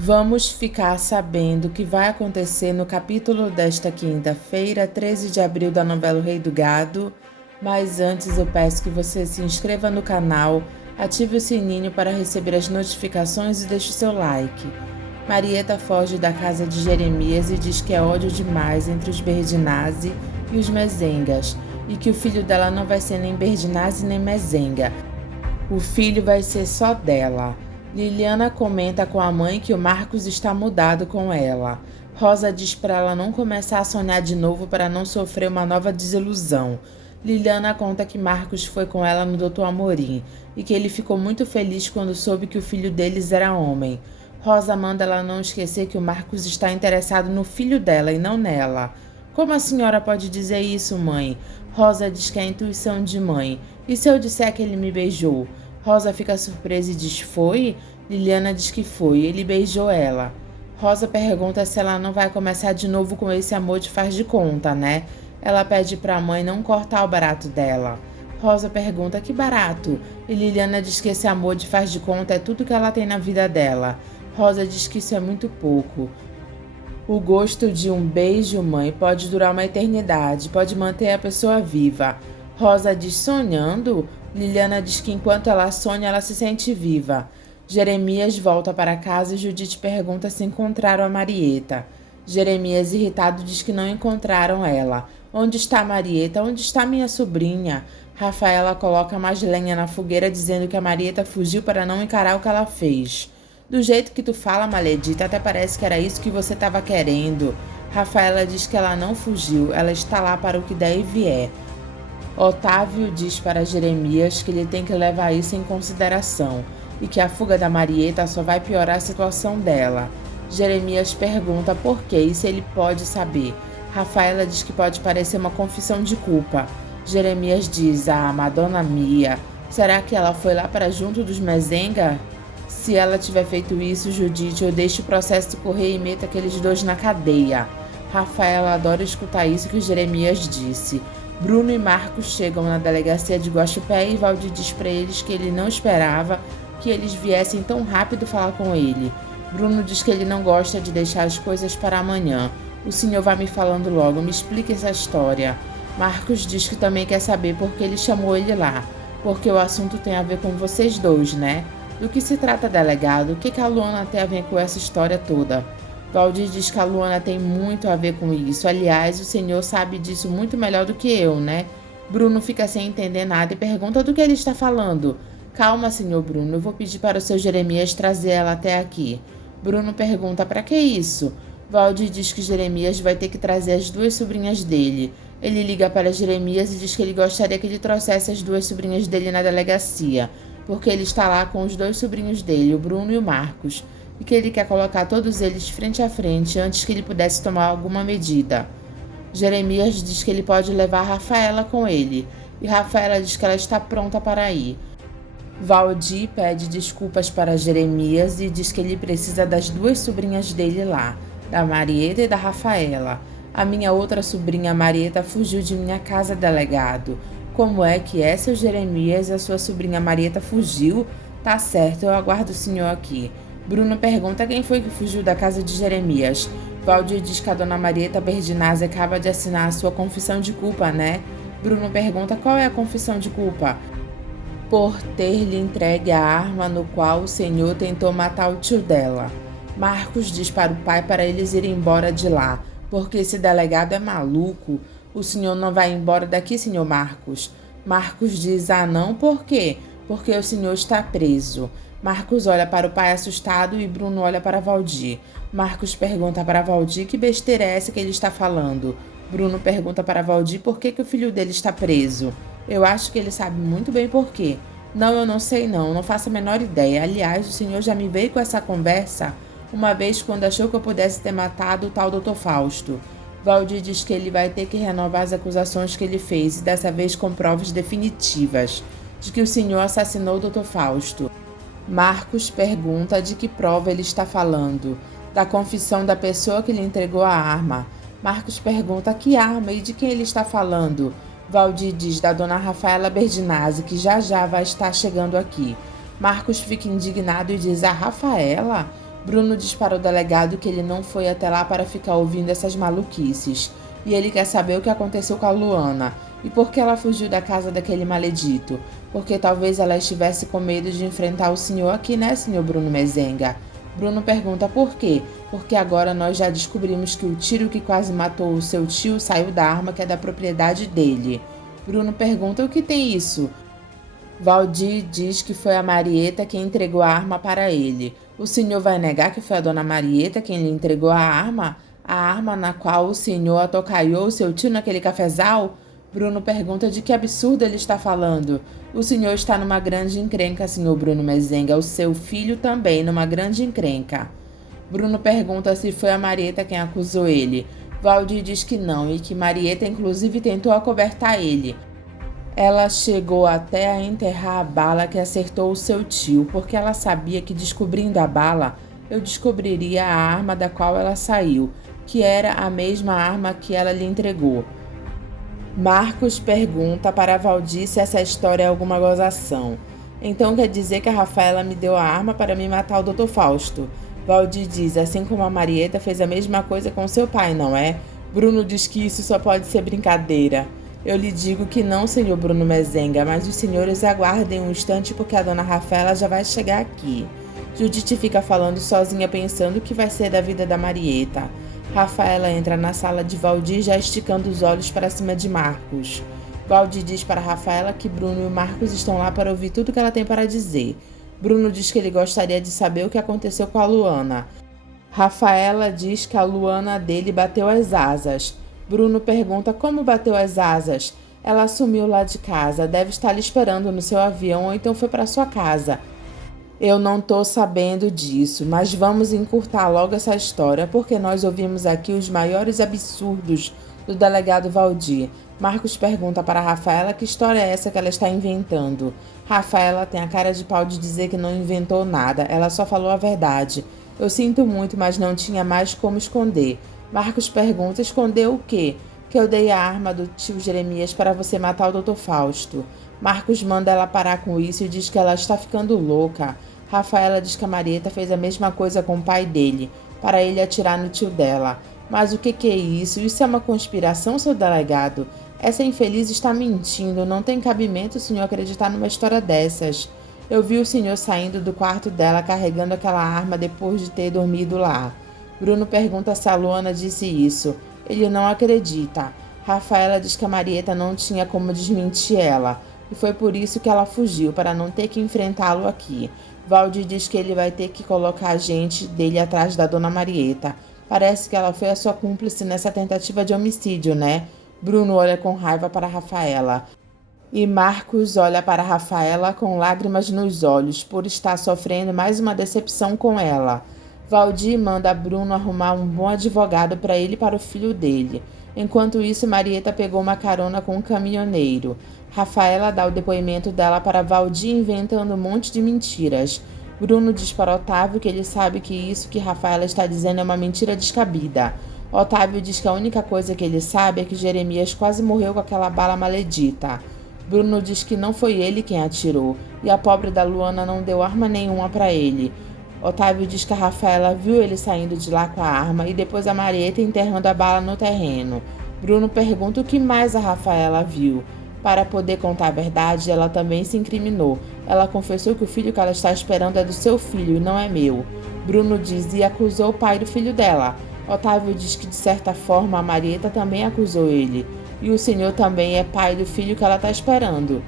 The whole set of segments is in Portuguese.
Vamos ficar sabendo o que vai acontecer no capítulo desta quinta-feira, 13 de abril, da novela O Rei do Gado. Mas antes eu peço que você se inscreva no canal, ative o sininho para receber as notificações e deixe o seu like. Marieta foge da casa de Jeremias e diz que é ódio demais entre os Berdinazzi e os Mezengas, e que o filho dela não vai ser nem Berdinazzi nem Mezenga. O filho vai ser só dela. Liliana comenta com a mãe que o Marcos está mudado com ela. Rosa diz para ela não começar a sonhar de novo para não sofrer uma nova desilusão. Liliana conta que Marcos foi com ela no Dr. Amorim e que ele ficou muito feliz quando soube que o filho deles era homem. Rosa manda ela não esquecer que o Marcos está interessado no filho dela e não nela. Como a senhora pode dizer isso, mãe? Rosa diz que é a intuição de mãe. E se eu disser que ele me beijou? Rosa fica surpresa e diz: foi? Liliana diz que foi, ele beijou ela. Rosa pergunta se ela não vai começar de novo com esse amor de faz de conta, né? Ela pede para a mãe não cortar o barato dela. Rosa pergunta: que barato? E Liliana diz que esse amor de faz de conta é tudo que ela tem na vida dela. Rosa diz que isso é muito pouco. O gosto de um beijo, mãe, pode durar uma eternidade, pode manter a pessoa viva. Rosa diz: sonhando? Liliana diz que enquanto ela sonha, ela se sente viva. Jeremias volta para casa e Judite pergunta se encontraram a Marieta. Jeremias, irritado, diz que não encontraram ela. Onde está a Marieta? Onde está minha sobrinha? Rafaela coloca mais lenha na fogueira, dizendo que a Marieta fugiu para não encarar o que ela fez. Do jeito que tu fala, maledita, até parece que era isso que você estava querendo. Rafaela diz que ela não fugiu, ela está lá para o que der e vier. Otávio diz para Jeremias que ele tem que levar isso em consideração e que a fuga da Marieta só vai piorar a situação dela. Jeremias pergunta por quê e se ele pode saber. Rafaela diz que pode parecer uma confissão de culpa. Jeremias diz: ah, Madonna Mia, será que ela foi lá para junto dos Mezenga? Se ela tiver feito isso, Judite, eu deixo o processo correr e meto aqueles dois na cadeia. Rafaela adora escutar isso que Jeremias disse. Bruno e Marcos chegam na delegacia de Guaxupé e Valdir diz para eles que ele não esperava que eles viessem tão rápido falar com ele. Bruno diz que ele não gosta de deixar as coisas para amanhã. O senhor vai me falando logo, me explique essa história. Marcos diz que também quer saber por que ele chamou ele lá, porque o assunto tem a ver com vocês dois, né? Do que se trata, delegado? O que a Luana tem a ver com essa história toda? Valdir diz que a Luana tem muito a ver com isso. Aliás, o senhor sabe disso muito melhor do que eu, né? Bruno fica sem entender nada e pergunta do que ele está falando. Calma, senhor Bruno, eu vou pedir para o seu Jeremias trazer ela até aqui. Bruno pergunta: para que isso? Valdir diz que Jeremias vai ter que trazer as duas sobrinhas dele. Ele liga para Jeremias e diz que ele gostaria que ele trouxesse as duas sobrinhas dele na delegacia, porque ele está lá com os dois sobrinhos dele, o Bruno e o Marcos, e que ele quer colocar todos eles frente a frente antes que ele pudesse tomar alguma medida. Jeremias diz que ele pode levar Rafaela com ele, e Rafaela diz que ela está pronta para ir. Valdir pede desculpas para Jeremias e diz que ele precisa das duas sobrinhas dele lá, da Marieta e da Rafaela. A minha outra sobrinha Marieta fugiu de minha casa, delegado. Como é que é, seu Jeremias? A sua sobrinha Marieta fugiu? Tá certo, eu aguardo o senhor aqui. Bruno pergunta quem foi que fugiu da casa de Jeremias. Valdir diz que a dona Marieta Berdinazzi acaba de assinar a sua confissão de culpa, né? Bruno pergunta qual é a confissão de culpa. Por ter lhe entregue a arma no qual o senhor tentou matar o tio dela. Marcos diz para o pai para eles irem embora de lá, porque esse delegado é maluco. O senhor não vai embora daqui, senhor Marcos. Marcos diz: ah, não, por quê? Porque o senhor está preso. Marcos olha para o pai assustado e Bruno olha para Valdir. Marcos pergunta para Valdir que besteira é essa que ele está falando. Bruno pergunta para Valdir por que o filho dele está preso. Eu acho que ele sabe muito bem por quê. Não, eu não sei não faço a menor ideia. Aliás, o senhor já me veio com essa conversa uma vez quando achou que eu pudesse ter matado o tal Dr. Fausto. Valdir diz que ele vai ter que renovar as acusações que ele fez, e dessa vez com provas definitivas, de que o senhor assassinou o Dr. Fausto. Marcos pergunta de que prova ele está falando. Da confissão da pessoa que lhe entregou a arma. Marcos pergunta que arma e de quem ele está falando. Valdir diz da dona Rafaela Berdinazzi, que já vai estar chegando aqui. Marcos fica indignado e diz: a Rafaela? Bruno diz para o delegado que ele não foi até lá para ficar ouvindo essas maluquices. E ele quer saber o que aconteceu com a Luana. E por que ela fugiu da casa daquele maledito? Porque talvez ela estivesse com medo de enfrentar o senhor aqui, né, senhor Bruno Mezenga? Bruno pergunta por quê? Porque agora nós já descobrimos que o tiro que quase matou o seu tio saiu da arma que é da propriedade dele. Bruno pergunta o que tem isso? Valdir diz que foi a Marieta quem entregou a arma para ele. O senhor vai negar que foi a dona Marieta quem lhe entregou a arma? A arma na qual o senhor atocaiou seu tio naquele cafezal? Bruno pergunta de que absurdo ele está falando. O senhor está numa grande encrenca, senhor Bruno Mezenga. O seu filho também numa grande encrenca. Bruno pergunta se foi a Marieta quem acusou ele. Valdir diz que não e que Marieta inclusive tentou acobertar ele. Ela chegou até a enterrar a bala que acertou o seu tio, porque ela sabia que descobrindo a bala, eu descobriria a arma da qual ela saiu, que era a mesma arma que ela lhe entregou. Marcos pergunta para Valdir se essa história é alguma gozação. Então quer dizer que a Rafaela me deu a arma para me matar o Dr. Fausto. Valdir diz, assim como a Marieta fez a mesma coisa com seu pai, não é? Bruno diz que isso só pode ser brincadeira. Eu lhe digo que não, senhor Bruno Mezenga, mas os senhores aguardem um instante porque a dona Rafaela já vai chegar aqui. Judite fica falando sozinha pensando o que vai ser da vida da Marieta. Rafaela entra na sala de Valdir já esticando os olhos para cima de Marcos. Valdir diz para Rafaela que Bruno e Marcos estão lá para ouvir tudo que ela tem para dizer. Bruno diz que ele gostaria de saber o que aconteceu com a Luana. Rafaela diz que a Luana dele bateu as asas. Bruno pergunta como bateu as asas. Ela sumiu lá de casa, deve estar lhe esperando no seu avião ou então foi para sua casa. Eu não tô sabendo disso, mas vamos encurtar logo essa história, porque nós ouvimos aqui os maiores absurdos do delegado Valdir. Marcos pergunta para Rafaela que história é essa que ela está inventando. Rafaela tem a cara de pau de dizer que não inventou nada, ela só falou a verdade. Eu sinto muito, mas não tinha mais como esconder. Marcos pergunta, escondeu o quê? Que eu dei a arma do tio Jeremias para você matar o Dr. Fausto. Marcos manda ela parar com isso e diz que ela está ficando louca. Rafaela diz que a Marieta fez a mesma coisa com o pai dele, para ele atirar no tio dela. Mas o que é isso? Isso é uma conspiração, seu delegado? Essa infeliz está mentindo, não tem cabimento o senhor acreditar numa história dessas. Eu vi o senhor saindo do quarto dela carregando aquela arma depois de ter dormido lá. Bruno pergunta se a Luana disse isso. Ele não acredita. Rafaela diz que a Marieta não tinha como desmentir ela, e foi por isso que ela fugiu, para não ter que enfrentá-lo aqui. Valdir diz que ele vai ter que colocar a gente dele atrás da dona Marieta. Parece que ela foi a sua cúmplice nessa tentativa de homicídio, né? Bruno olha com raiva para Rafaela. E Marcos olha para Rafaela com lágrimas nos olhos, por estar sofrendo mais uma decepção com ela. Valdir manda Bruno arrumar um bom advogado para ele e para o filho dele. Enquanto isso, Marieta pegou uma carona com um caminhoneiro. Rafaela dá o depoimento dela para Valdir inventando um monte de mentiras. Bruno diz para Otávio que ele sabe que isso que Rafaela está dizendo é uma mentira descabida. Otávio diz que a única coisa que ele sabe é que Jeremias quase morreu com aquela bala maledita. Bruno diz que não foi ele quem atirou, e a pobre da Luana não deu arma nenhuma para ele. Otávio diz que a Rafaela viu ele saindo de lá com a arma e depois a Marieta enterrando a bala no terreno. Bruno pergunta o que mais a Rafaela viu. Para poder contar a verdade, ela também se incriminou. Ela confessou que o filho que ela está esperando é do seu filho e não é meu. Bruno diz e acusou o pai do filho dela. Otávio diz que de certa forma a Marieta também acusou ele. E o senhor também é pai do filho que ela está esperando.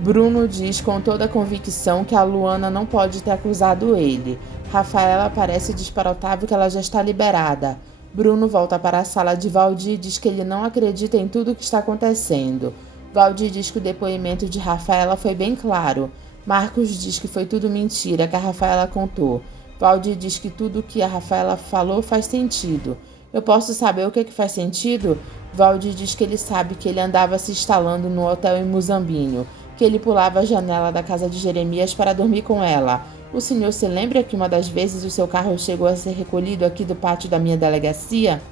Bruno diz com toda a convicção que a Luana não pode ter acusado ele. Rafaela parece e diz para Otávio que ela já está liberada. Bruno volta para a sala de Valdir e diz que ele não acredita em tudo o que está acontecendo. Valdir diz que o depoimento de Rafaela foi bem claro. Marcos diz que foi tudo mentira que a Rafaela contou. Valdir diz que tudo o que a Rafaela falou faz sentido. Eu posso saber o que faz sentido? Valdir diz que ele sabe que ele andava se instalando no hotel em Muzambinho, que ele pulava a janela da casa de Jeremias para dormir com ela. O senhor se lembra que uma das vezes o seu carro chegou a ser recolhido aqui do pátio da minha delegacia?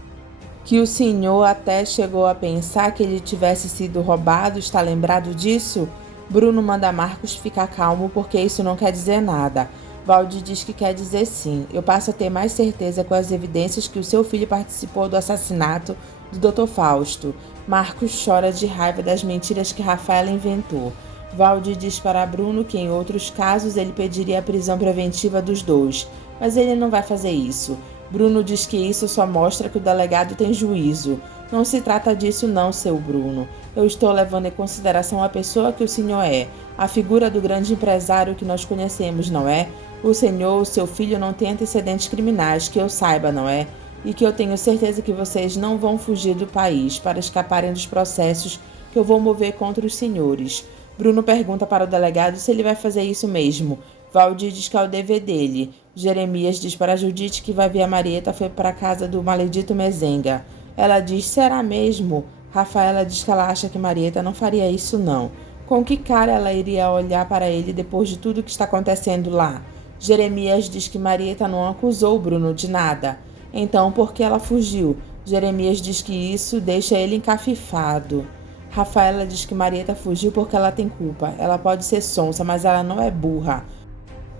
Que o senhor até chegou a pensar que ele tivesse sido roubado, está lembrado disso? Bruno manda Marcos ficar calmo porque isso não quer dizer nada. Valdir diz que quer dizer sim. Eu passo a ter mais certeza com as evidências que o seu filho participou do assassinato do Dr. Fausto. Marcos chora de raiva das mentiras que Rafaela inventou. Valdir diz para Bruno que em outros casos ele pediria a prisão preventiva dos dois, mas ele não vai fazer isso. Bruno diz que isso só mostra que o delegado tem juízo. Não se trata disso não, seu Bruno. Eu estou levando em consideração a pessoa que o senhor é, a figura do grande empresário que nós conhecemos, não é? O senhor, o seu filho, não tem antecedentes criminais, que eu saiba, não é? E que eu tenho certeza que vocês não vão fugir do país para escaparem dos processos que eu vou mover contra os senhores. Bruno pergunta para o delegado se ele vai fazer isso mesmo. Valdir diz que é o dever dele. Jeremias diz para Judite que vai ver a Marieta foi para a casa do maledito Mezenga. Ela diz, será mesmo? Rafaela diz que ela acha que Marieta não faria isso não. Com que cara ela iria olhar para ele depois de tudo que está acontecendo lá? Jeremias diz que Marieta não acusou o Bruno de nada. Então, por que ela fugiu? Jeremias diz que isso deixa ele encafifado. Rafaela diz que Marieta fugiu porque ela tem culpa. Ela pode ser sonsa, mas ela não é burra.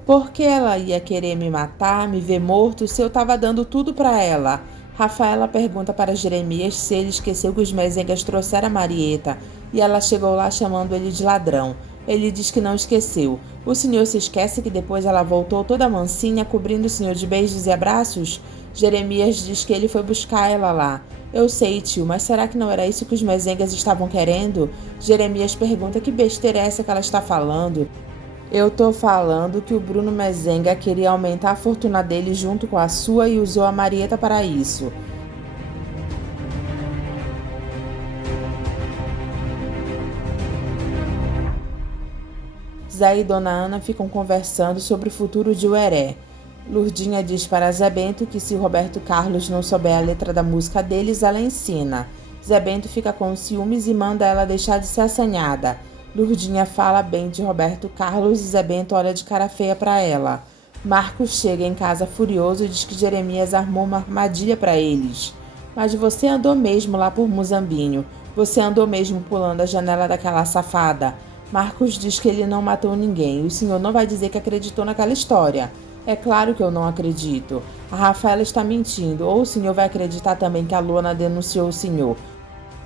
Por que ela ia querer me matar, me ver morto, se eu estava dando tudo para ela? Rafaela pergunta para Jeremias se ele esqueceu que os Mezengas trouxeram a Marieta e ela chegou lá chamando ele de ladrão. Ele diz que não esqueceu. O senhor se esquece que depois ela voltou toda mansinha, cobrindo o senhor de beijos e abraços? Jeremias diz que ele foi buscar ela lá. Eu sei, tio, mas será que não era isso que os Mezengas estavam querendo? Jeremias pergunta que besteira é essa que ela está falando. Eu tô falando que o Bruno Mezenga queria aumentar a fortuna dele junto com a sua e usou a Marieta para isso. Zé e Dona Ana ficam conversando sobre o futuro de Ueré. Lurdinha diz para Zé Bento que se o Roberto Carlos não souber a letra da música deles, ela ensina. Zé Bento fica com ciúmes e manda ela deixar de ser assanhada. Lurdinha fala bem de Roberto Carlos e Zé Bento olha de cara feia para ela. Marcos chega em casa furioso e diz que Jeremias armou uma armadilha para eles. Mas você andou mesmo lá por Muzambinho. Você andou mesmo pulando a janela daquela safada. Marcos diz que ele não matou ninguém. O senhor não vai dizer que acreditou naquela história. É claro que eu não acredito. A Rafaela está mentindo. Ou o senhor vai acreditar também que a Luana denunciou o senhor.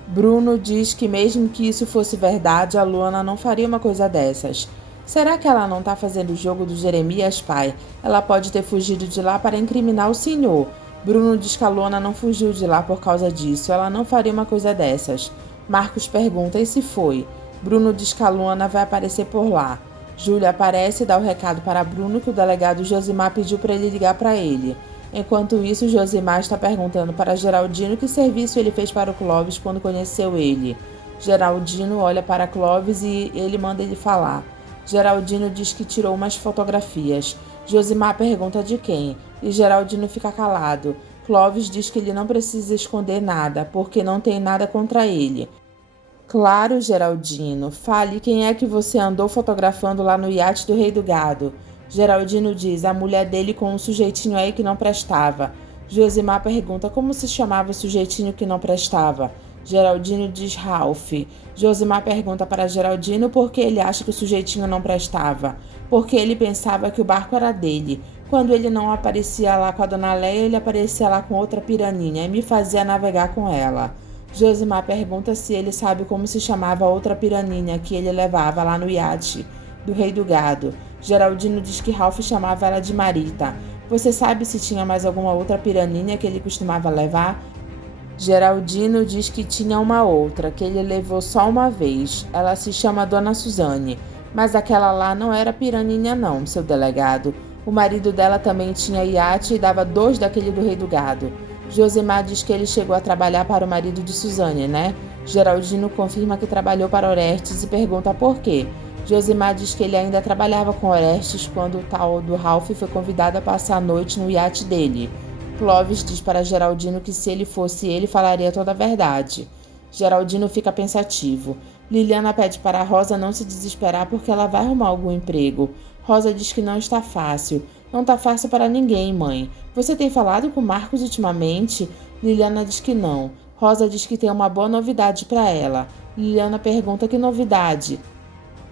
Bruno diz que mesmo que isso fosse verdade, a Luana não faria uma coisa dessas. Será que ela não está fazendo o jogo do Jeremias, pai? Ela pode ter fugido de lá para incriminar o senhor. Bruno diz que a Luana não fugiu de lá por causa disso. Ela não faria uma coisa dessas. Marcos pergunta, e se foi? Bruno diz que a Luana vai aparecer por lá. Júlia aparece e dá o recado para Bruno que o delegado Josimar pediu para ele ligar para ele. Enquanto isso, Josimar está perguntando para Geraldino que serviço ele fez para o Clóvis quando conheceu ele. Geraldino olha para Clóvis e ele manda ele falar. Geraldino diz que tirou umas fotografias. Josimar pergunta de quem, e Geraldino fica calado. Clóvis diz que ele não precisa esconder nada, porque não tem nada contra ele. Claro, Geraldino, fale quem é que você andou fotografando lá no iate do Rei do Gado. Geraldino diz, a mulher dele com um sujeitinho aí que não prestava. Josimar pergunta como se chamava o sujeitinho que não prestava. Geraldino diz Ralph. Josimar pergunta para Geraldino por que ele acha que o sujeitinho não prestava. Porque ele pensava que o barco era dele. Quando ele não aparecia lá com a dona Leia, ele aparecia lá com outra piraninha e me fazia navegar com ela. Josimar pergunta se ele sabe como se chamava a outra piraninha que ele levava lá no iate do Rei do Gado. Geraldino diz que Ralph chamava ela de Marita. Você sabe se tinha mais alguma outra piraninha que ele costumava levar? Geraldino diz que tinha uma outra, que ele levou só uma vez. Ela se chama Dona Suzane. Mas aquela lá não era piraninha não, seu delegado. O marido dela também tinha iate e dava 2 daquele do Rei do Gado. Josimar diz que ele chegou a trabalhar para o marido de Suzane, né? Geraldino confirma que trabalhou para Orestes e pergunta por quê. Josimar diz que ele ainda trabalhava com Orestes quando o tal do Ralph foi convidado a passar a noite no iate dele. Clóvis diz para Geraldino que se ele fosse ele, falaria toda a verdade. Geraldino fica pensativo. Liliana pede para a Rosa não se desesperar porque ela vai arrumar algum emprego. Rosa diz que não está fácil. Não está fácil para ninguém, mãe. Você tem falado com Marcos ultimamente? Liliana diz que não. Rosa diz que tem uma boa novidade para ela. Liliana pergunta que novidade.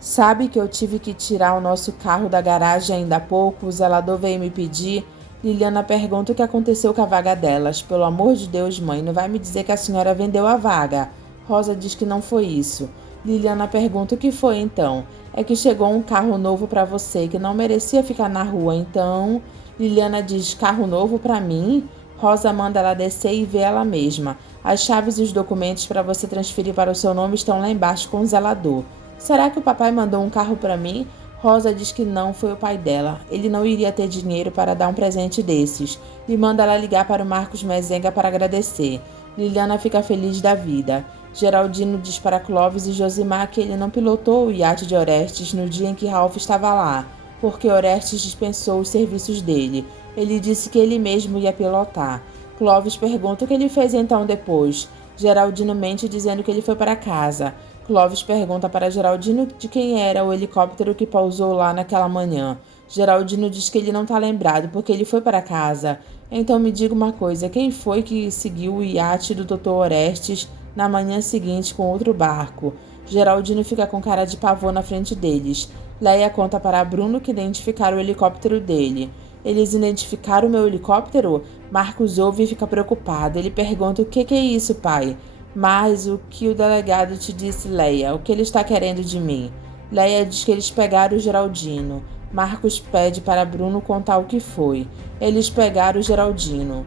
Sabe que eu tive que tirar o nosso carro da garagem ainda há pouco? O zelador veio me pedir. Liliana pergunta o que aconteceu com a vaga delas. Pelo amor de Deus, mãe, não vai me dizer que a senhora vendeu a vaga. Rosa diz que não foi isso. Liliana pergunta o que foi então. É que chegou um carro novo para você que não merecia ficar na rua, então... Liliana diz, carro novo para mim? Rosa manda ela descer e ver ela mesma. As chaves e os documentos para você transferir para o seu nome estão lá embaixo com o zelador. Será que o papai mandou um carro para mim? Rosa diz que não foi o pai dela. Ele não iria ter dinheiro para dar um presente desses. E manda ela ligar para o Marcos Mezenga para agradecer. Liliana fica feliz da vida. Geraldino diz para Clóvis e Josimar que ele não pilotou o iate de Orestes no dia em que Ralph estava lá, porque Orestes dispensou os serviços dele. Ele disse que ele mesmo ia pilotar. Clóvis pergunta o que ele fez então depois. Geraldino mente dizendo que ele foi para casa. Clóvis pergunta para Geraldino de quem era o helicóptero que pousou lá naquela manhã. Geraldino diz que ele não está lembrado porque ele foi para casa. Então me diga uma coisa, quem foi que seguiu o iate do Dr. Orestes na manhã seguinte com outro barco? Geraldino fica com cara de pavor na frente deles. Leia conta para Bruno que identificaram o helicóptero dele. Eles identificaram o meu helicóptero? Marcos ouve e fica preocupado. Ele pergunta o que é isso, pai? Mas o que o delegado te disse, Leia? O que ele está querendo de mim? Leia diz que eles pegaram o Geraldino. Marcos pede para Bruno contar o que foi. Eles pegaram o Geraldino.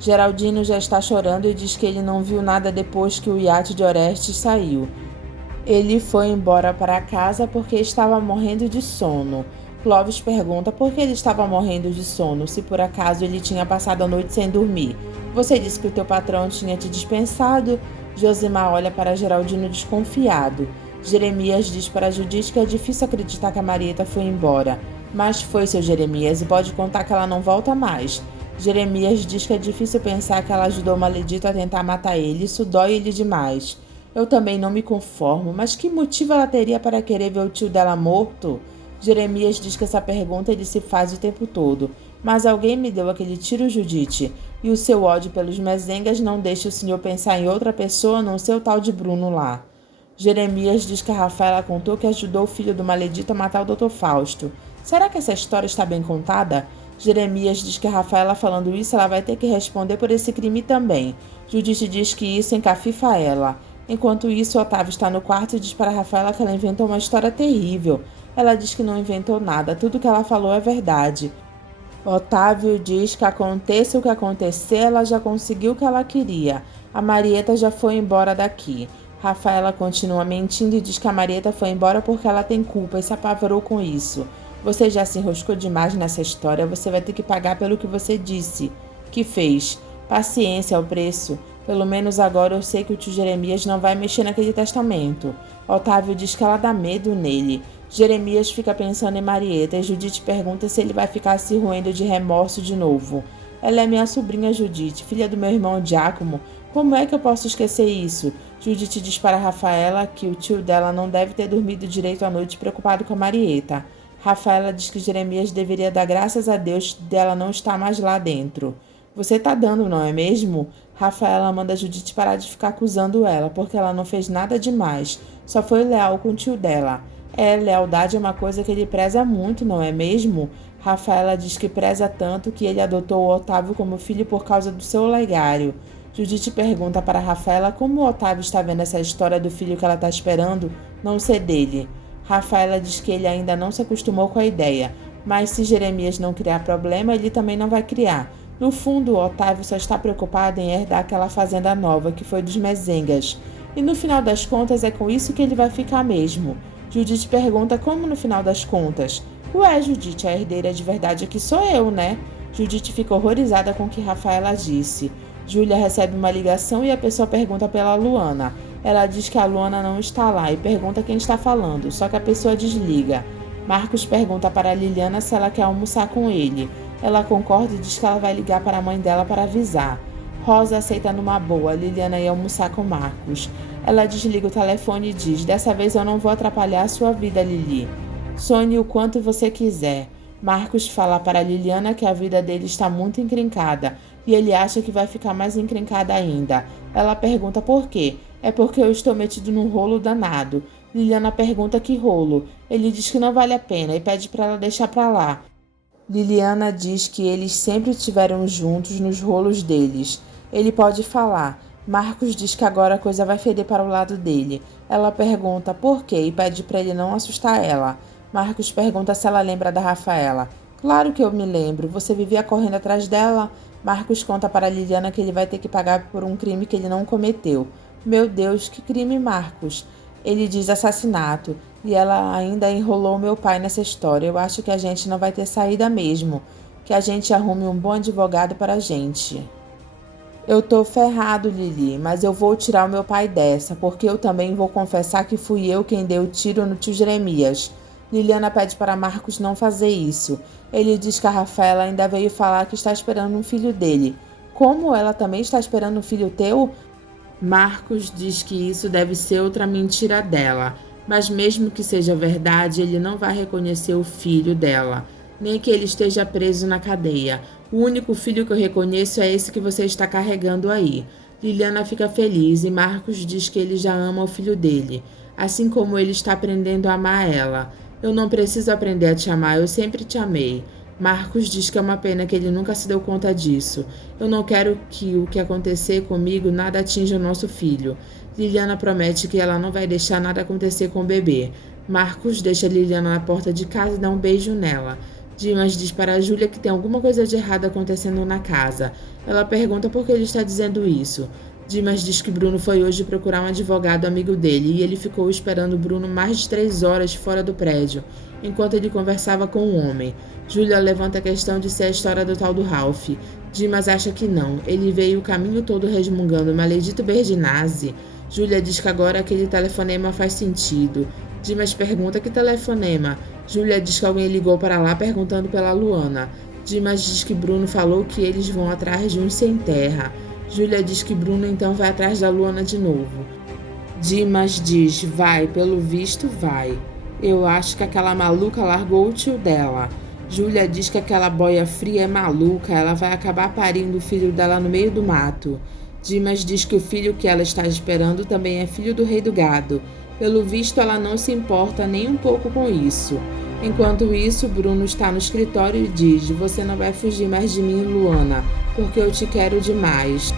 Geraldino já está chorando e diz que ele não viu nada depois que o iate de Orestes saiu. Ele foi embora para casa porque estava morrendo de sono. Clóvis pergunta por que ele estava morrendo de sono, se por acaso ele tinha passado a noite sem dormir. Você disse que o teu patrão tinha te dispensado? Josimar olha para Geraldino desconfiado. Jeremias diz para Judite que é difícil acreditar que a Marieta foi embora. Mas foi, seu Jeremias, e pode contar que ela não volta mais. Jeremias diz que é difícil pensar que ela ajudou o maledito a tentar matar ele, isso dói ele demais. Eu também não me conformo, mas que motivo ela teria para querer ver o tio dela morto? Jeremias diz que essa pergunta ele se faz o tempo todo. Mas alguém me deu aquele tiro, Judite, e o seu ódio pelos mezengas não deixa o senhor pensar em outra pessoa, não ser o tal de Bruno lá. Jeremias diz que a Rafaela contou que ajudou o filho do maledito a matar o Dr. Fausto. Será que essa história está bem contada? Jeremias diz que a Rafaela falando isso, ela vai ter que responder por esse crime também. Judite diz que isso encafifa ela. Enquanto isso, Otávio está no quarto e diz para a Rafaela que ela inventou uma história terrível. Ela diz que não inventou nada, tudo que ela falou é verdade. Otávio diz que aconteça o que acontecer, ela já conseguiu o que ela queria. A Marieta já foi embora daqui. Rafaela continua mentindo e diz que a Marieta foi embora porque ela tem culpa e se apavorou com isso. Você já se enroscou demais nessa história, você vai ter que pagar pelo que você disse. Que fez? Paciência é o preço. Pelo menos agora eu sei que o tio Jeremias não vai mexer naquele testamento. Otávio diz que ela dá medo nele. Jeremias fica pensando em Marieta e Judite pergunta se ele vai ficar se roendo de remorso de novo. Ela é minha sobrinha Judite, filha do meu irmão Giacomo. Como é que eu posso esquecer isso? Judite diz para Rafaela que o tio dela não deve ter dormido direito à noite preocupado com a Marieta. Rafaela diz que Jeremias deveria dar graças a Deus dela não estar mais lá dentro. Você tá dando, não é mesmo? Rafaela manda Judite parar de ficar acusando ela, porque ela não fez nada demais. Só foi leal com o tio dela. Lealdade é uma coisa que ele preza muito, não é mesmo? Rafaela diz que preza tanto que ele adotou o Otávio como filho por causa do seu legário. Judite pergunta para Rafaela como o Otávio está vendo essa história do filho que ela está esperando não ser dele. Rafaela diz que ele ainda não se acostumou com a ideia, mas se Jeremias não criar problema, ele também não vai criar. No fundo, o Otávio só está preocupado em herdar aquela fazenda nova, que foi dos mezengas. E no final das contas, é com isso que ele vai ficar mesmo. Judite pergunta como no final das contas. Ué, Judite, a herdeira de verdade aqui sou eu, né? Judite fica horrorizada com o que Rafaela disse. Júlia recebe uma ligação e a pessoa pergunta pela Luana. Ela diz que a Luana não está lá e pergunta quem está falando, só que a pessoa desliga. Marcos pergunta para a Liliana se ela quer almoçar com ele. Ela concorda e diz que ela vai ligar para a mãe dela para avisar. Rosa aceita numa boa, Liliana ia almoçar com Marcos. Ela desliga o telefone e diz, dessa vez eu não vou atrapalhar a sua vida, Lili. Sonhe o quanto você quiser. Marcos fala para Liliana que a vida dele está muito encrencada. e ele acha que vai ficar mais encrencada ainda. Ela pergunta por quê. É porque eu estou metido num rolo danado. Liliana pergunta que rolo. Ele diz que não vale a pena e pede para ela deixar para lá. Liliana diz que eles sempre estiveram juntos nos rolos deles. Ele pode falar. Marcos diz que agora a coisa vai feder para o lado dele. Ela pergunta por quê e pede para ele não assustar ela. Marcos pergunta se ela lembra da Rafaela. Claro que eu me lembro. Você vivia correndo atrás dela? Marcos conta para Liliana que ele vai ter que pagar por um crime que ele não cometeu. Meu Deus, que crime, Marcos? Ele diz assassinato. E ela ainda enrolou meu pai nessa história. Eu acho que a gente não vai ter saída mesmo. Que a gente arrume um bom advogado para a gente. Eu tô ferrado, Lili, mas eu vou tirar o meu pai dessa, porque eu também vou confessar que fui eu quem deu o tiro no tio Jeremias. Liliana pede para Marcos não fazer isso. Ele diz que a Rafaela ainda veio falar que está esperando um filho dele. Como ela também está esperando um filho teu? Marcos diz que isso deve ser outra mentira dela, mas mesmo que seja verdade, ele não vai reconhecer o filho dela, nem que ele esteja preso na cadeia. O único filho que eu reconheço é esse que você está carregando aí. Liliana fica feliz e Marcos diz que ele já ama o filho dele, assim como ele está aprendendo a amar ela. Eu não preciso aprender a te amar, eu sempre te amei. Marcos diz que é uma pena que ele nunca se deu conta disso. Eu não quero que o que acontecer comigo nada atinja o nosso filho. Liliana promete que ela não vai deixar nada acontecer com o bebê. Marcos deixa Liliana na porta de casa e dá um beijo nela. Dimas diz para Júlia que tem alguma coisa de errado acontecendo na casa. Ela pergunta por que ele está dizendo isso. Dimas diz que Bruno foi hoje procurar um advogado amigo dele e ele ficou esperando Bruno mais de 3 horas fora do prédio, enquanto ele conversava com o homem. Júlia levanta a questão de ser a história do tal do Ralph. Dimas acha que não. Ele veio o caminho todo resmungando Maledito Berdinazzi. Júlia diz que agora aquele telefonema faz sentido. Dimas pergunta que telefonema. Júlia diz que alguém ligou para lá perguntando pela Luana. Dimas diz que Bruno falou que eles vão atrás de uns sem terra. Júlia diz que Bruno então vai atrás da Luana de novo. Dimas diz, vai, pelo visto vai. Eu acho que aquela maluca largou o tio dela. Júlia diz que aquela boia fria é maluca, ela vai acabar parindo o filho dela no meio do mato. Dimas diz que o filho que ela está esperando também é filho do rei do gado. Pelo visto, ela não se importa nem um pouco com isso. Enquanto isso, Bruno está no escritório e diz, você não vai fugir mais de mim, Luana, porque eu te quero demais.